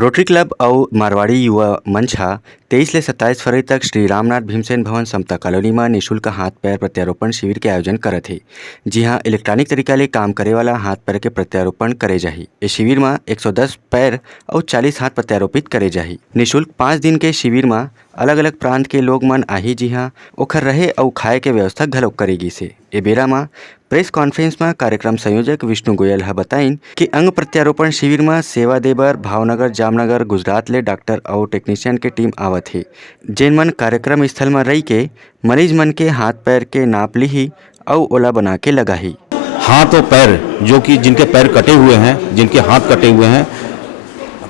Rotary club और मारवाड़ी युवा मंच हा 23 ले 27 फरवरी तक श्री रामनाथ भीमसेन भवन समता कॉलोनी में निःशुल्क हाथ पैर प्रत्यारोपण शिविर के आयोजन करत हे। जी हाँ, इलेक्ट्रॉनिक तरीका ले काम करे वाला हाथ पैर के प्रत्यारोपण करे जाही। इस शिविर में 110 पैर और 40 हाथ प्रत्यारोपित करे जाही। निःशुल्क 5 दिन के शिविर में अलग अलग प्रांत के लोग मन आही। जी हाँ, ओखर रहे और खाए के व्यवस्था घलोक करेगी से। ए बेरा में प्रेस कॉन्फ्रेंस में कार्यक्रम संयोजक विष्णु गोयल हा बताइन कि अंग प्रत्यारोपण शिविर में सेवा देबर भावनगर, जामनगर, गुजरात ले डॉक्टर और टेक्नीशियन के टीम आवत हे, जेन मन कार्यक्रम स्थल में रही के मरीज मन के हाथ पैर के नाप लिही और ओला बना के लगाही। हाथ और पैर जो कि जिनके पैर कटे हुए हैं, जिनके हाथ कटे हुए हैं,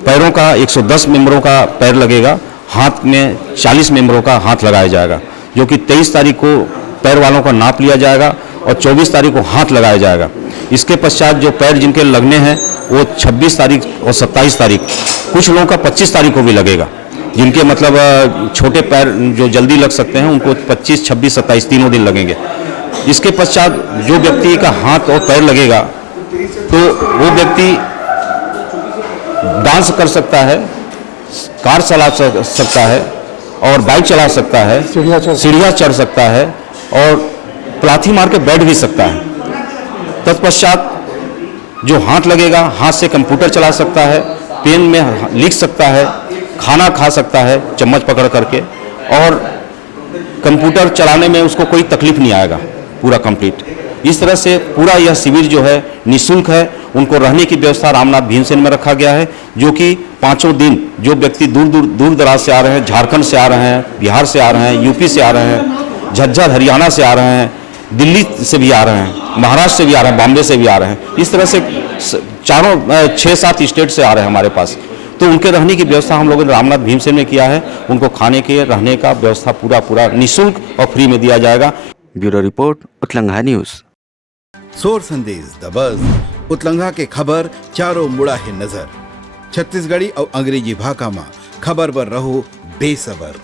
पैरों का 110 मेंबरों का पैर लगेगा, हाथ में 40 मेंबरों का हाथ लगाया जाएगा, जो कि 23 तारीख को पैर वालों का नाप लिया जाएगा और 24 तारीख को हाथ लगाया जाएगा। इसके पश्चात जो पैर जिनके लगने हैं वो 26 तारीख और 27 तारीख, कुछ लोगों का 25 तारीख को भी लगेगा। जिनके मतलब छोटे पैर जो जल्दी लग सकते हैं उनको 25, 26, 27 तीनों दिन लगेंगे। इसके पश्चात जो व्यक्ति का हाथ और पैर लगेगा तो वो व्यक्ति डांस कर सकता है, कार चला सकता है और बाइक चला सकता है, सीढ़ियाँ चढ़ सकता है और प्लाथी मार के बैठ भी सकता है। तत्पश्चात जो हाथ लगेगा, हाथ से कंप्यूटर चला सकता है, पेन में लिख सकता है, खाना खा सकता है चम्मच पकड़ करके, और कंप्यूटर चलाने में उसको कोई तकलीफ नहीं आएगा, पूरा कंप्लीट। इस तरह से पूरा यह शिविर जो है निःशुल्क है। उनको रहने की व्यवस्था रामनाथ भीमसेन में रखा गया है, जो कि 5 दिन जो व्यक्ति दूर दराज से आ रहे हैं, झारखंड से आ रहे हैं, बिहार से आ रहे हैं, यूपी से आ रहे हैं, झज्जर हरियाणा से आ रहे हैं, दिल्ली से भी आ रहे हैं, महाराष्ट्र से भी आ रहे हैं, बॉम्बे से भी आ रहे हैं, इस तरह से 6-7 स्टेट से आ रहे हैं हमारे पास। तो उनके रहने की व्यवस्था हम लोगों ने रामनाथ भीमसेन में किया है। उनको खाने के रहने का व्यवस्था पूरा निःशुल्क और फ्री में दिया जाएगा। ब्यूरो रिपोर्ट, उतलंघा न्यूज़। सोर संदेश द बज़ उतलंघा के खबर चारों मुड़ा है नजर। छत्तीसगढ़ी और अंग्रेजी भाषा में खबर बर रहो बेसबर।